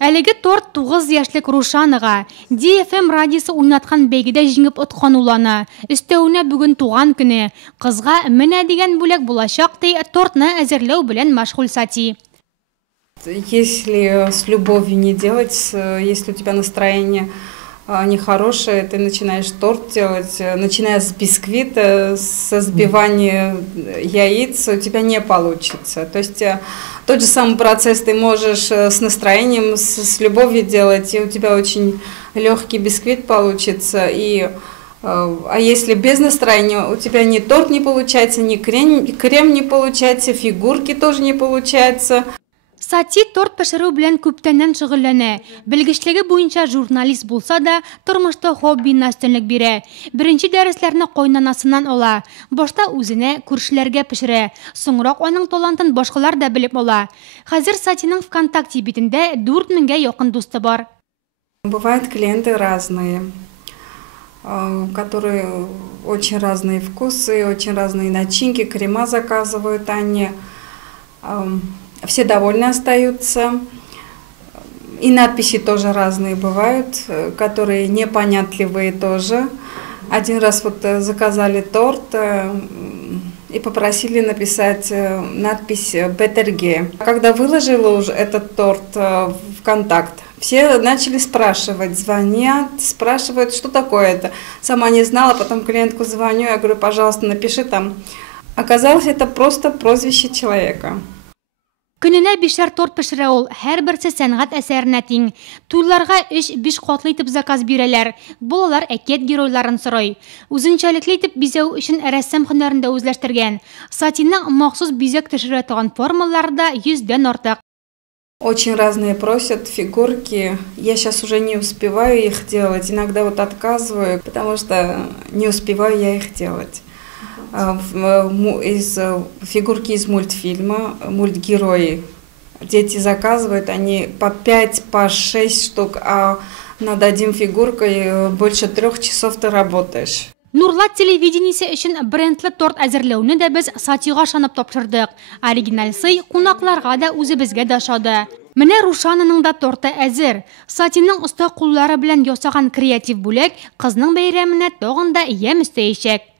Әлеге торт 9 яшьлек Рушаныга DFM радиосы уйнаткан бәйгедә җиңеп откан уланы. Өстәвенә бүген туган көне. Кызга менә дигән бүләк булачак ди, тортны әзерләү белән мәшгуль Сати. Если с любовью не делать, если у тебя настроение нехорошее, ты начинаешь торт делать, начиная с бисквита, со взбивания яиц, у тебя не получится. То есть тот же самый процесс ты можешь с настроением, с любовью делать, и у тебя очень легкий бисквит получится. А если без настроения, у тебя ни торт не получается, ни крем не получается, фигурки тоже не получается. Сати торт пешерү белән күптәннән шөгыльләнә. Белгечлеге буенча журналист булса да, тормышта хоббина өстенлек бирә. Беренче дәресләрне кайнанасыннан ала. Башта үзенә, күршеләргә пешерә. Соңрак аның талантын башкалар да белеп ала. Хәзер Сатиның ВКонтакте битендә 4000-гә якын дусты бар. Бывают клиенты разные, которые очень разные вкусы, очень разные начинки, крема заказывают они. Все довольны остаются. И надписи тоже разные бывают, которые непонятливые тоже. Один раз вот заказали торт и попросили написать надпись «Беттерге». Когда выложила уже этот торт в ВКонтакт, все начали спрашивать, звонят, спрашивают, что такое это. Сама не знала, потом клиентку звоню, я говорю, пожалуйста, напиши там. Оказалось, это просто прозвище человека. Көненә 5 торт пешерә ул, һәрберсе сәнгать әсәренә тиң. Туйларга 3-5 катлы итеп заказ бирәләр. Балалар әкият геройларын сорый. Үзенчәлекле итеп бизәү өчен рәссам һөнәрендә үзләштергән. Сатиның махсус бизәк төшерә торган формалары да 100дән артык. Очень разные просят фигурки. Я сейчас уже не успеваю их делать. Иногда вот отказываю, потому что не успеваю я их делать. Фигурки из мультфильма, мультгерои. Дети заказывают, они по 5, по 6 штук, а над одним фигуркой больше 3 часов ты работаешь. Нурлат телевидениесе өчен брендлы торт әзерләүне дә без Сатига шанып тапшырдык. Оригиналь сый кунакларга да үзебезгә дә ошады. Менә Рушананың да торты әзер. Сатиның оста куллары белән ясаган креатив бүләк кызның бәйрәменә тагын да ямь өстәячәк.